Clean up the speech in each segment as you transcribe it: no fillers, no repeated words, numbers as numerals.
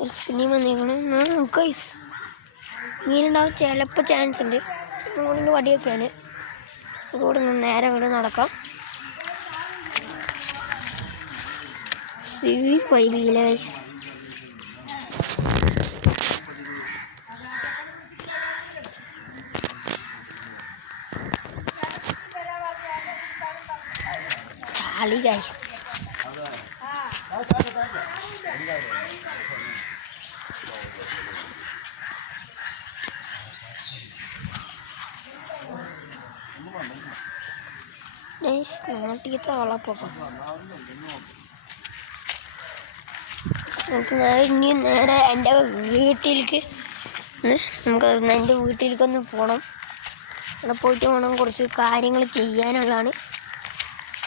ഒരു spinning വന്നേക്കണം guys. മീനുണ്ടാവും ചിലപ്പോൾ chance ഉണ്ട്. അതുകൊണ്ട് വടിയൊക്കെയാണ്. അതുകൂടെ നേരെ അങ്ങോട്ട് നടക്കാം. Guys ചാളി guys. നാട്ടിലത്തെ വളപ്പൊക്കം നമുക്ക് ഇനി നേരെ എൻ്റെ വീട്ടിലേക്ക് നമുക്ക് എൻ്റെ വീട്ടിലേക്കൊന്ന് പോകണം. അവിടെ പോയിട്ട് വേണം കുറച്ച് കാര്യങ്ങൾ ചെയ്യാനുള്ളതാണ്.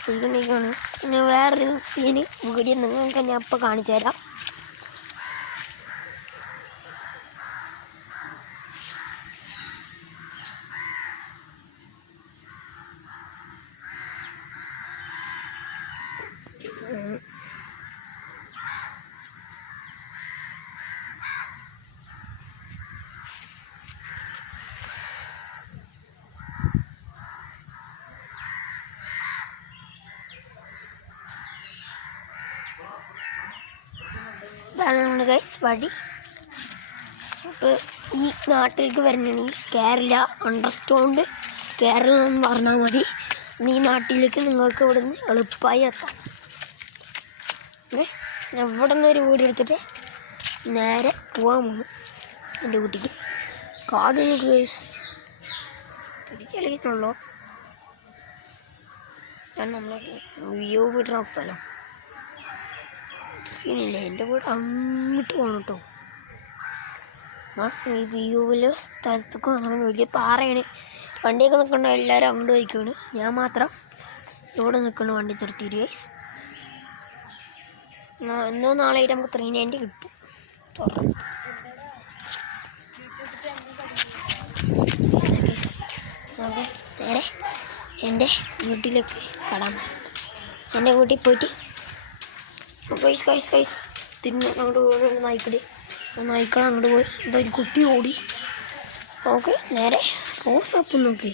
ഇരിക്കുന്നേക്കാണ്. പിന്നെ വേറൊരു സീന് വീഡിയോ നിങ്ങൾക്ക് ഞാൻ അപ്പം കാണിച്ചു തരാം. ഇതാണ് നമ്മുടെ ഗൈസ് വഴി. അപ്പോൾ ഈ നാട്ടിലേക്ക് വരണമെങ്കിൽ കേരള അണ്ടർസ്റ്റോണ്ട് കേരള എന്ന് പറഞ്ഞാൽ മതി. ഈ നാട്ടിലേക്ക് നിങ്ങൾക്ക് ഇവിടെ നിന്ന് എളുപ്പമായി എത്താം. ഇവിടെ നിന്ന് ഒരു വീട് എടുത്തിട്ട് നേരെ പോകാൻ പോകും എൻ്റെ വീട്ടിലേക്ക്. കാടിന് ഗൈസ് തിരിച്ചളിക്കുന്നുള്ളൂ. ഞാൻ നമ്മളെ വ്യൂ വിടുന്ന സ്ഥലം സീനില്ല. എൻ്റെ വീട് അങ്ങോട്ട് പോകണം കേട്ടോ. ഈ വ്യൂവിലെ സ്ഥലത്തേക്ക് അങ്ങനെ വലിയ പാറയാണ്. വണ്ടിയൊക്കെ നിൽക്കണ്ട എല്ലാവരും അങ്ങോട്ട് പോയിക്കാണ്. ഞാൻ മാത്രം ഇവിടെ നിൽക്കണം വണ്ടി നിർത്തിയിട്ട് ഗൈസ്. എന്നോ നാളെ നമുക്ക് 390 കിട്ടും. നമുക്ക് നേരെ എൻ്റെ വീട്ടിലേക്ക് കടം. എൻ്റെ വീട്ടിൽ പോയിട്ട് കൈസ് അങ്ങോട്ട് പോയി നായ്ക്കൾ അങ്ങോട്ട് പോയി എന്താ ഒരു കുട്ടി ഓടി. ഓക്കെ നേരെ റോസാപ്പ് നോക്കി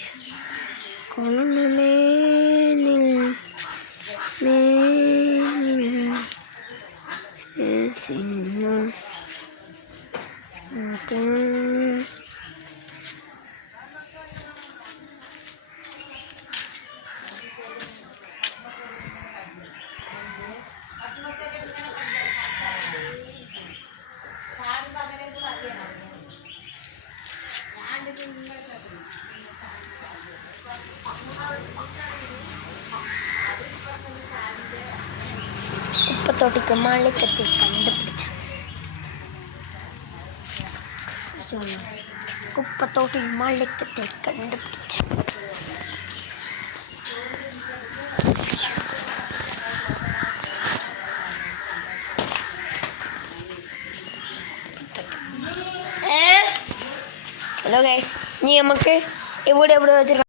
കുപ്പത്തോട്ടിക്ക് മാളിക്കത്തി കണ്ടുപിടിച്ച കുപ്പത്തോട്ടി മാളിക്കത്തി കണ്ടുപിടിച്ച ഹലോ ഗൈസ്. ഇനി നമുക്ക് ഇവിടെ വെച്ചിട്ട്